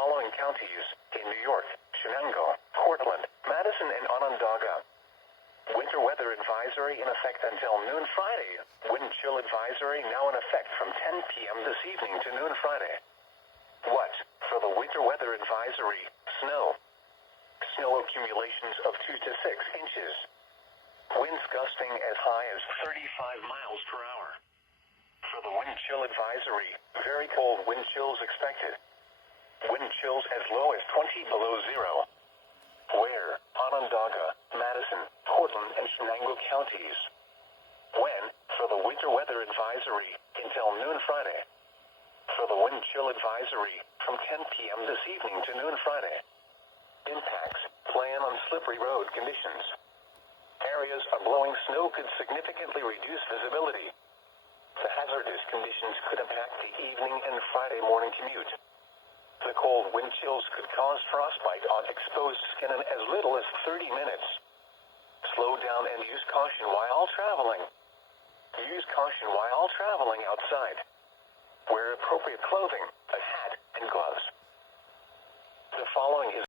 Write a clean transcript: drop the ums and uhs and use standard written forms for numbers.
following counties in New York, Shenango, Portland, Madison, and Onondaga. Winter weather advisory in effect until noon Friday. Wind chill advisory now in effect from 10 p.m. this evening to noon Friday. What? For the winter weather advisory, snow. Snow accumulations of 2 to 6 inches. Winds gusting as high as 35 miles per hour. For the wind chill advisory, very cold wind chills expected. Wind chills as low as 20 below zero. Where? Onondaga, Madison, Portland, and Shenango counties. When? For the winter weather advisory, until noon Friday. For the wind chill advisory, from 10 p.m. this evening to noon Friday. Impacts: plan on slippery road conditions. Areas of blowing snow could significantly reduce visibility. The hazardous conditions could impact the evening and Friday morning commute. The cold wind chills could cause frostbite on exposed skin in as little as 30 minutes. Slow down and use caution while traveling. Use caution while traveling outside. Wear appropriate clothing, a hat, and gloves. The following is